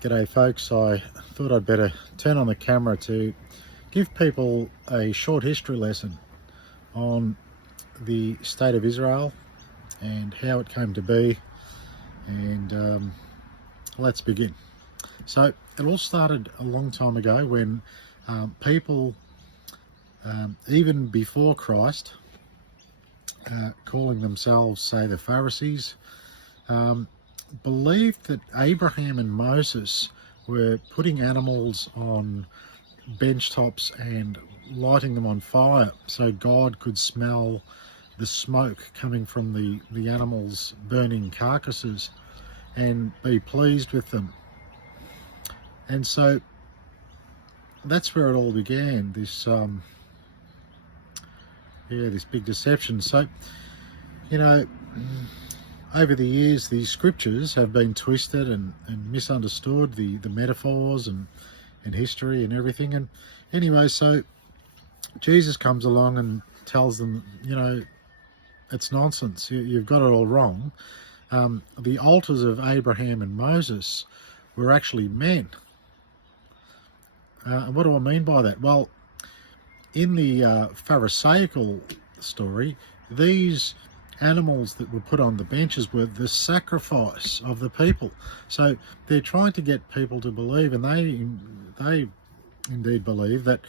G'day folks, I thought I'd better turn on the camera to give people a short history lesson on the state of Israel and how it came to be, and let's begin. So it all started a long time ago when people, even before Christ, calling themselves, say, the Pharisees, believed that Abraham and Moses were putting animals on bench tops and lighting them on fire so God could smell the smoke coming from the animals' burning carcasses and be pleased with them. And so that's where it all began, this this big deception. So, over the years, these scriptures have been twisted and misunderstood, the metaphors and history and everything. And anyway, so Jesus comes along and tells them, it's nonsense. You've got it all wrong. The altars of Abraham and Moses were actually men. What do I mean by that? Well, in the Pharisaical story, these animals that were put on the benches were the sacrifice of the people. So they're trying to get people to believe, and they indeed believe, that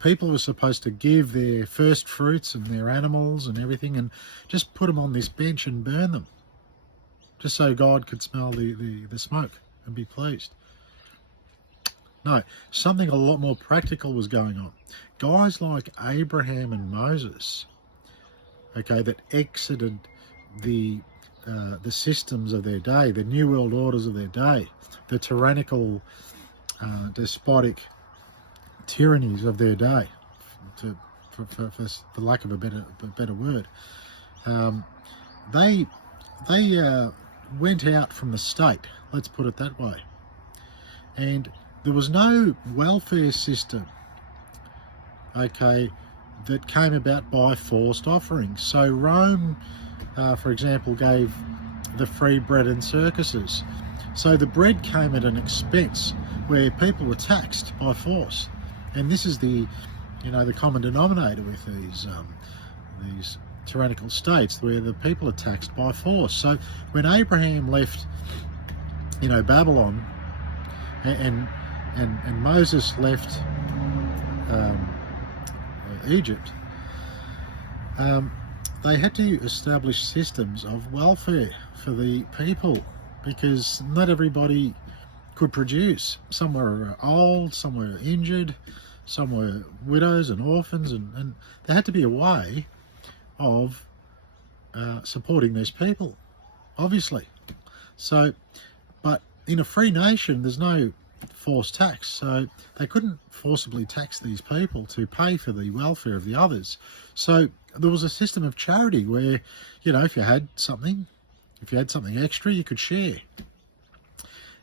people were supposed to give their first fruits and their animals and everything and just put them on this bench and burn them, just so God could smell the smoke and be pleased. No, something a lot more practical was going on. Guys like Abraham and Moses, that exited the systems of their day, the new world orders of their day, the tyrannical, despotic tyrannies of their day, for lack of a better word. They went out from the state, let's put it that way, and there was no welfare system, that came about by forced offerings. So Rome, for example, gave the free bread and circuses. So the bread came at an expense where people were taxed by force. And this is the common denominator with these tyrannical states, where the people are taxed by force. So when Abraham left, Babylon, and Moses left Egypt, they had to establish systems of welfare for the people, because not everybody could produce. Some were old, some were injured, some were widows and orphans, and there had to be a way of supporting these people, obviously. So, but in a free nation, there's no forced tax, so they couldn't forcibly tax these people to pay for the welfare of the others. So there was a system of charity where, if you had something extra, you could share.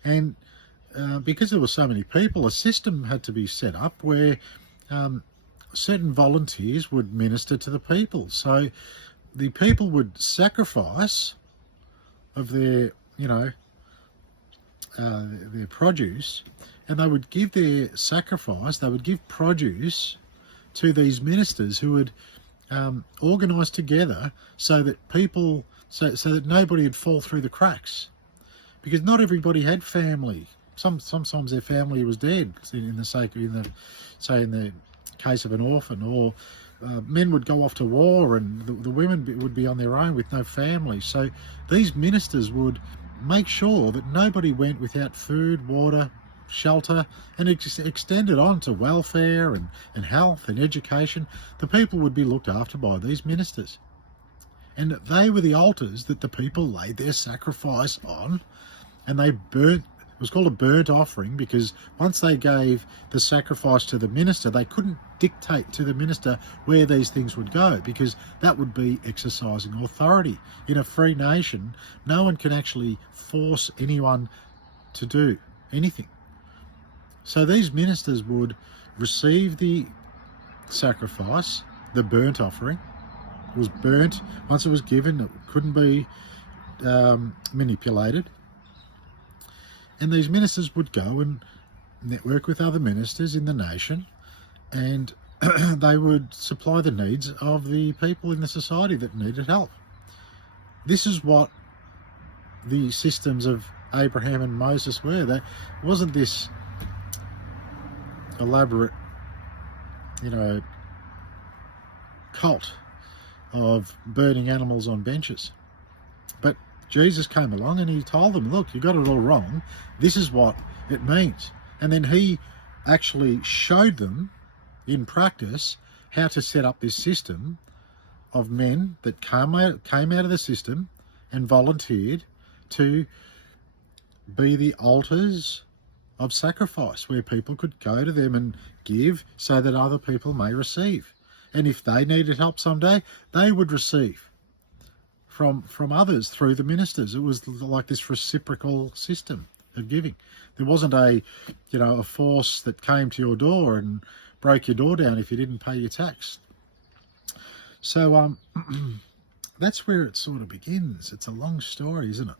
And because there were so many people, a system had to be set up where certain volunteers would minister to the people. So the people would sacrifice of their produce, and they would give their sacrifice, they would give produce to these ministers who would organise together so that people, so that nobody would fall through the cracks, because not everybody had family. Sometimes their family was dead, in the case of an orphan, or men would go off to war, and the women would be on their own with no family. So these ministers would make sure that nobody went without food, water, shelter, and it extended on to welfare and health and education. The people would be looked after by these ministers, and they were the altars that the people laid their sacrifice on, and they burnt. It was called a burnt offering, because once they gave the sacrifice to the minister, they couldn't dictate to the minister where these things would go, because that would be exercising authority. In a free nation, no one can actually force anyone to do anything. So these ministers would receive the sacrifice, the burnt offering. It was burnt. Once it was given, it couldn't be manipulated. And these ministers would go and network with other ministers in the nation, and they would supply the needs of the people in the society that needed help. This is what the systems of Abraham and Moses were. That wasn't this elaborate, cult of burning animals on benches. But Jesus came along and he told them, look, you got it all wrong. This is what it means. And then he actually showed them in practice how to set up this system of men that came out of the system and volunteered to be the altars of sacrifice, where people could go to them and give so that other people may receive. And if they needed help someday, they would receive from others through the ministers. It was like this reciprocal system of giving. There wasn't a force that came to your door and broke your door down if you didn't pay your tax. So that's where it sort of begins. It's a long story, isn't it?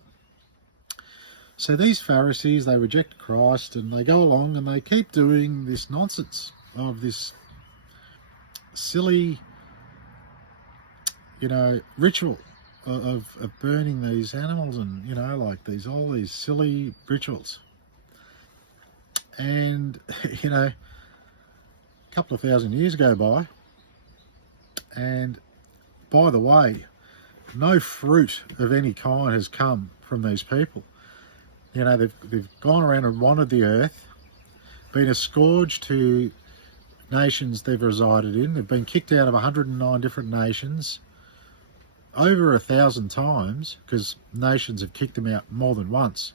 So these Pharisees, they reject Christ and they go along and they keep doing this nonsense of this silly, ritual of burning these animals and, all these silly rituals. And, a couple of thousand years go by, and by the way, no fruit of any kind has come from these people. They've gone around and wandered the earth, been a scourge to nations they've resided in. They've been kicked out of 109 different nations over 1,000 times, because nations have kicked them out more than once.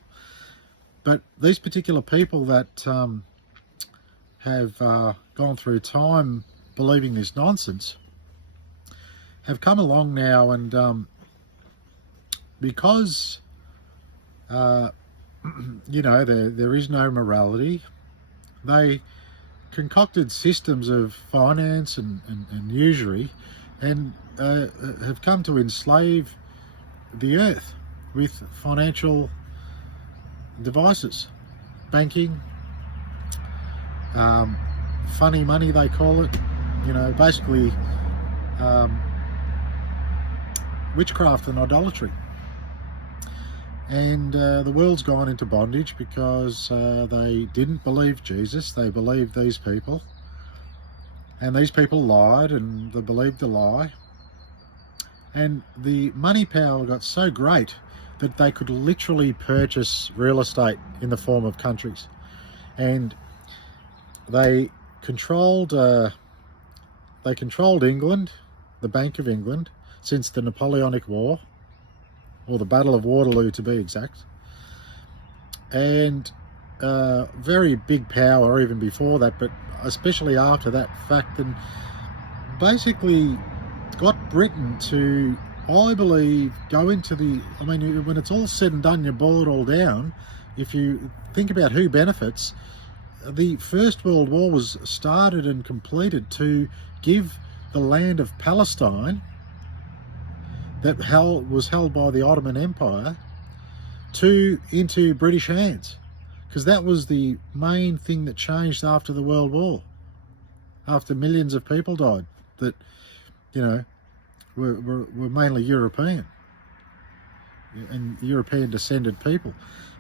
But these particular people that have gone through time believing this nonsense have come along now, and because there is no morality, they concocted systems of finance and usury, and have come to enslave the earth with financial devices, banking, funny money they call it, basically witchcraft and idolatry. And the world's gone into bondage because they didn't believe Jesus. They believed these people. And these people lied, and they believed the lie. And the money power got so great that they could literally purchase real estate in the form of countries. And they controlled England, the Bank of England, since the Napoleonic War, or the Battle of Waterloo to be exact, and very big power even before that, but especially after that fact, and basically got Britain to, I believe, go into when it's all said and done, you boil it all down, if you think about who benefits, the First World War was started and completed to give the land of Palestine, that was held by the Ottoman Empire, into British hands, because that was the main thing that changed after the World War, after millions of people died that were mainly European and European descended people.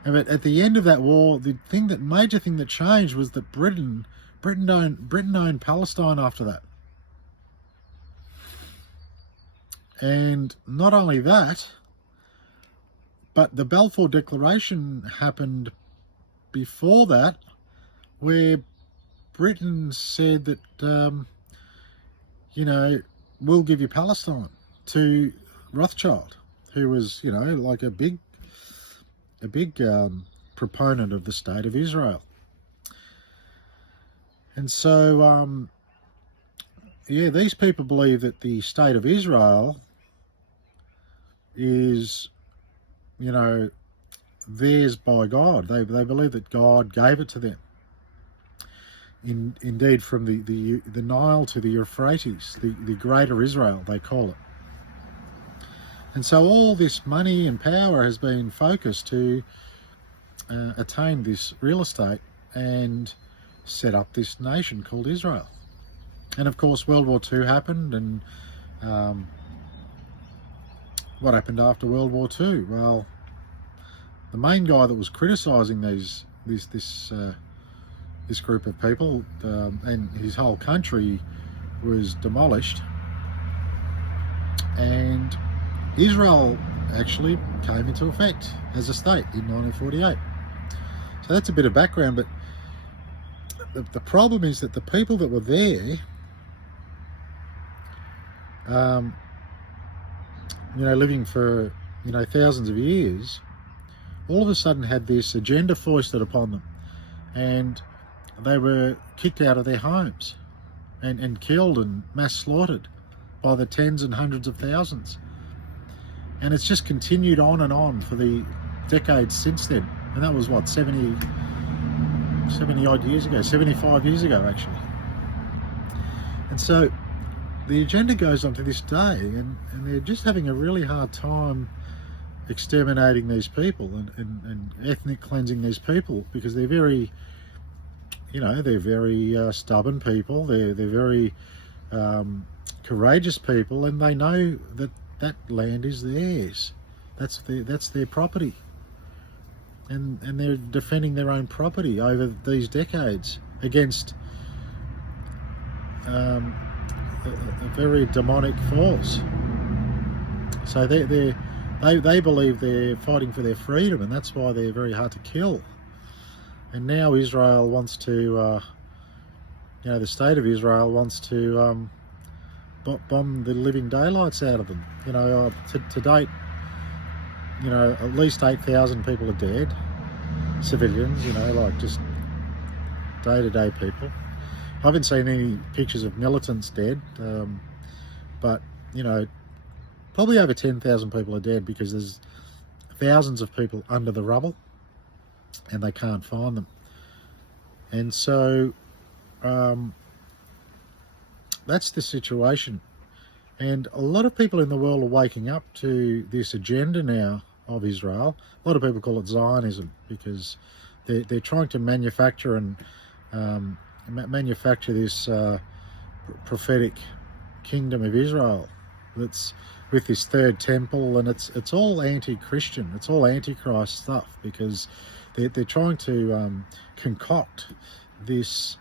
But at the end of that war, the major thing that changed was that Britain owned Palestine after that. And not only that, but the Balfour Declaration happened before that, where Britain said that, we'll give you Palestine, to Rothschild, who was, like a big proponent of the State of Israel. And so, these people believe that the State of Israel is, theirs by God. They believe that God gave it to them. Indeed, from the Nile to the Euphrates, the Greater Israel, they call it. And so all this money and power has been focused to attained this real estate and set up this nation called Israel. And of course, World War II happened, and what happened after World War II? Well, the main guy that was criticising this group of people and his whole country was demolished, and Israel actually came into effect as a state in 1948. So that's a bit of background, but the problem is that the people that were there, living for, thousands of years, all of a sudden had this agenda foisted upon them, and they were kicked out of their homes and killed and mass slaughtered by the tens and hundreds of thousands. And it's just continued on and on for the decades since then. And that was what, 70 odd years ago, 75 years ago actually. And so the agenda goes on to this day, and they're just having a really hard time exterminating these people and ethnic cleansing these people, because they're very, stubborn people. They're very courageous people, and they know that land is theirs. That's their property, and they're defending their own property over these decades against a very demonic force. So they believe they're fighting for their freedom, and that's why they're very hard to kill. And now Israel wants to, the state of Israel wants to bomb the living daylights out of them. To date, at least 8,000 people are dead, civilians, like just day-to-day people. I haven't seen any pictures of militants dead, but, probably over 10,000 people are dead, because there's thousands of people under the rubble and they can't find them. And so that's the situation. And a lot of people in the world are waking up to this agenda now of Israel. A lot of people call it Zionism, because they're trying to manufacture this prophetic kingdom of Israel that's with this third temple, and it's all anti-Christian, it's all antichrist stuff, because they're trying to concoct this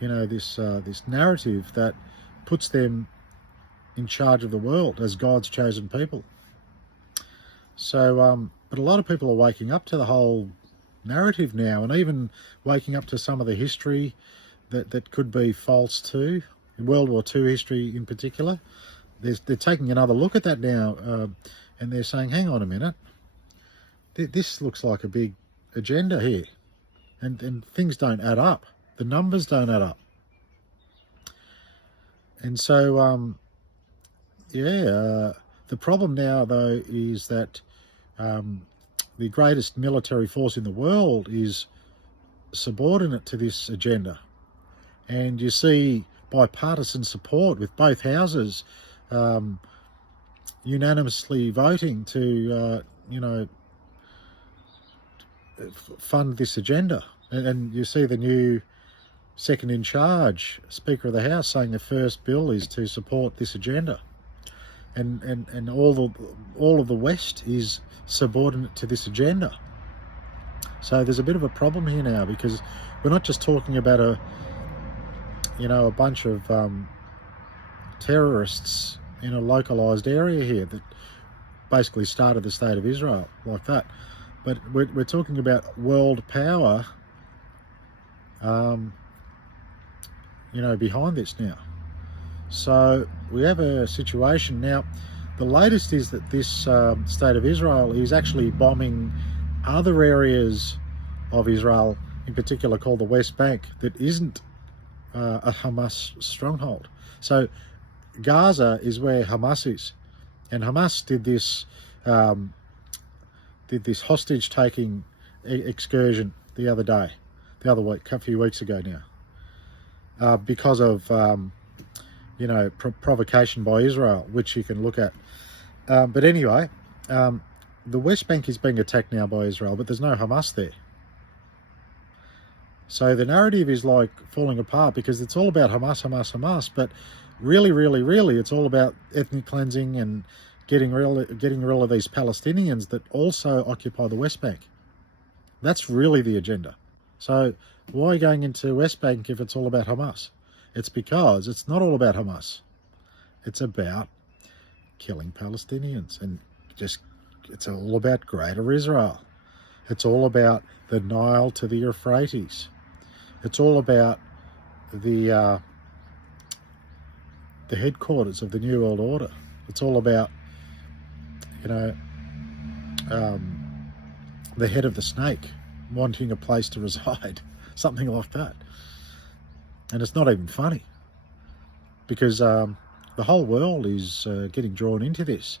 this narrative that puts them in charge of the world as God's chosen people. So but a lot of people are waking up to the whole narrative now, and even waking up to some of the history that could be false too, in World War II history in particular. They're taking another look at that now, and they're saying, hang on a minute, this looks like a big agenda here, and things don't add up. The numbers don't add up. And so, the problem now, though, is that the greatest military force in the world is subordinate to this agenda. And you see bipartisan support with both houses unanimously voting to, fund this agenda. And you see the new second in charge Speaker of the House saying the first bill is to support this agenda. And all of the West is subordinate to this agenda. So there's a bit of a problem here now, because we're not just talking about a bunch of terrorists in a localized area here that basically started the state of Israel like that, but we're talking about world power behind this now. So we have a situation now. The latest is that this state of Israel is actually bombing other areas of Israel, in particular called the West Bank, that isn't a Hamas stronghold. So Gaza is where Hamas is, and Hamas did this hostage-taking excursion the other week, a few weeks ago now, because of provocation by Israel, which you can look at. But anyway, the West Bank is being attacked now by Israel, but there's no Hamas there. So the narrative is like falling apart because it's all about Hamas, Hamas, Hamas, but really, really, really, it's all about ethnic cleansing and getting rid of these Palestinians that also occupy the West Bank. That's really the agenda. So why going into West Bank if it's all about Hamas? It's because it's not all about Hamas. It's about killing Palestinians, and it's all about Greater Israel. It's all about the Nile to the Euphrates. It's all about the headquarters of the New World Order. It's all about, the head of the snake wanting a place to reside, something like that. And it's not even funny because the whole world is getting drawn into this.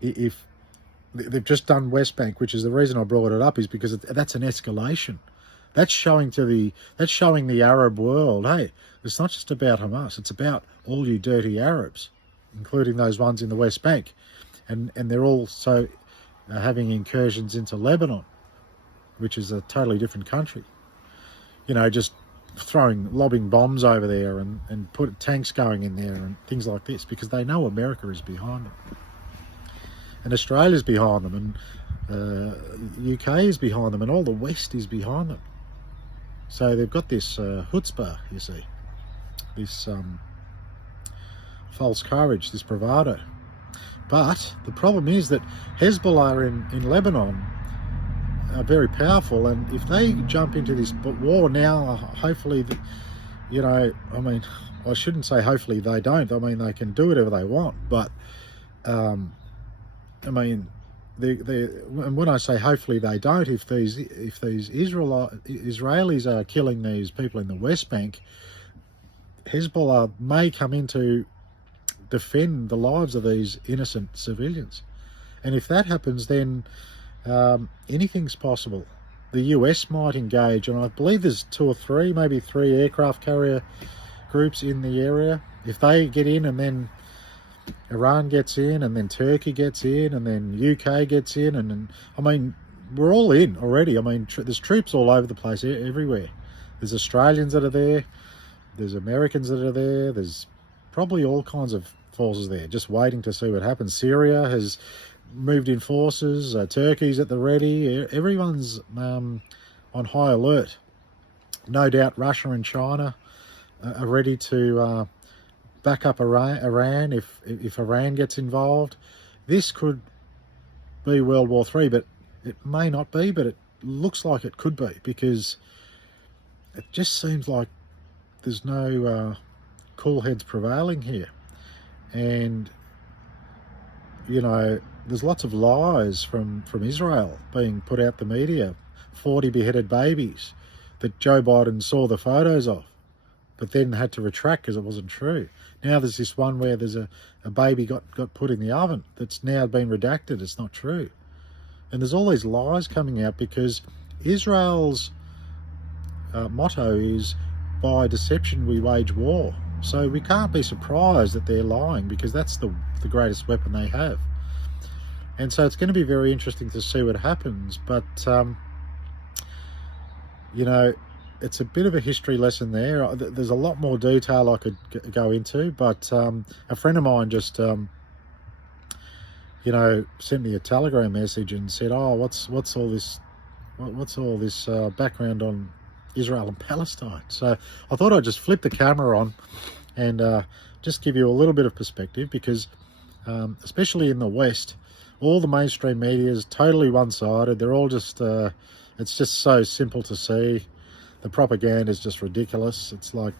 If they've just done West Bank, which is the reason I brought it up, is because that's an escalation. That's showing the Arab world, hey, it's not just about Hamas, it's about all you dirty Arabs, including those ones in the West Bank. And they're also having incursions into Lebanon, which is a totally different country. Just lobbing bombs over there and put tanks going in there and things like this, because they know America is behind them. And Australia's behind them, and UK is behind them, and all the West is behind them. So they've got this chutzpah, you see, this false courage, this bravado. But the problem is that Hezbollah in Lebanon are very powerful, and if they jump into this war now, hopefully, I shouldn't say hopefully they don't. I mean, they can do whatever they want, but and when I say hopefully they don't, if these Israelis are killing these people in the West Bank, Hezbollah may come in to defend the lives of these innocent civilians. And if that happens, then anything's possible. The US might engage, and I believe there's 2 or 3, maybe 3 aircraft carrier groups in the area. If they get in, and then Iran gets in, and then Turkey gets in, and then UK gets in, and we're all in already. There's troops all over the place, everywhere. There's Australians that are there, there's Americans that are there, there's probably all kinds of forces there, just waiting to see what happens. Syria has moved in forces, Turkey's at the ready, everyone's on high alert. No doubt Russia and China are ready to back up Iran if Iran gets involved. This could be World War III, but it may not be, but it looks like it could be, because it just seems like there's no cool heads prevailing here. And there's lots of lies from Israel being put out the media, 40 beheaded babies that Joe Biden saw the photos of, but then had to retract because it wasn't true. Now there's this one where there's a baby got put in the oven that's now been redacted. It's not true. And there's all these lies coming out because Israel's motto is, by deception we wage war. So we can't be surprised that they're lying, because that's the greatest weapon they have. And so it's going to be very interesting to see what happens. But, it's a bit of a history lesson there. There's a lot more detail I could go into, but a friend of mine just, sent me a Telegram message and said, "Oh, what's all this? What's all this background on Israel and Palestine?" So I thought I'd just flip the camera on and just give you a little bit of perspective, because especially in the West, all the mainstream media is totally one-sided. They're all just, it's just so simple to see. The propaganda is just ridiculous. It's like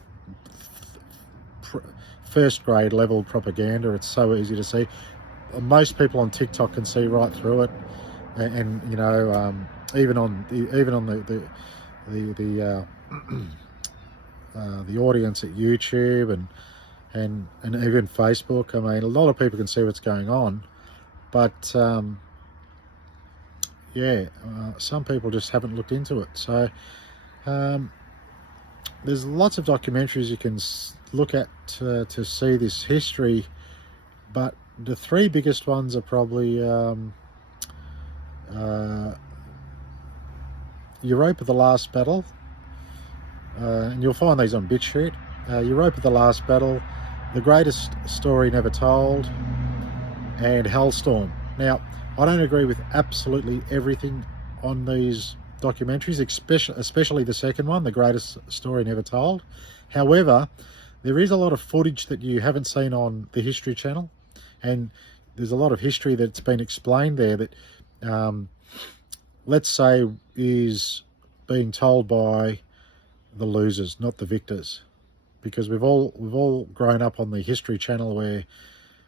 first grade level propaganda. It's so easy to see. Most people on TikTok can see right through it, and even on the audience at YouTube and even Facebook. A lot of people can see what's going on, but some people just haven't looked into it. So there's lots of documentaries you can look at to see this history, but the 3 biggest ones are probably Europa the Last Battle, and you'll find these on BitChute. Europa the Last Battle, The Greatest Story Never Told, and Hellstorm. Now, I don't agree with absolutely everything on these documentaries, especially the second one, The Greatest Story Never Told. However, there is a lot of footage that you haven't seen on the History Channel, and there's a lot of history that's been explained there that, let's say, is being told by the losers, not the victors, because we've all grown up on the History Channel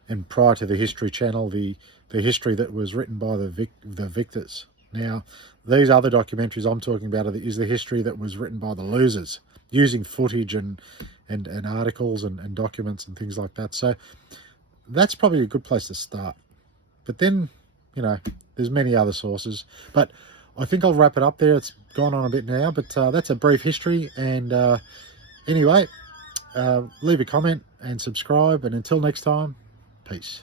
and prior to the History Channel, the history that was written by the victors. Now, these other documentaries I'm talking about is the history that was written by the losers, using footage and articles and documents and things like that. So that's probably a good place to start. But then, there's many other sources. But I think I'll wrap it up there. It's gone on a bit now, but that's a brief history. And anyway, leave a comment and subscribe. And until next time, peace.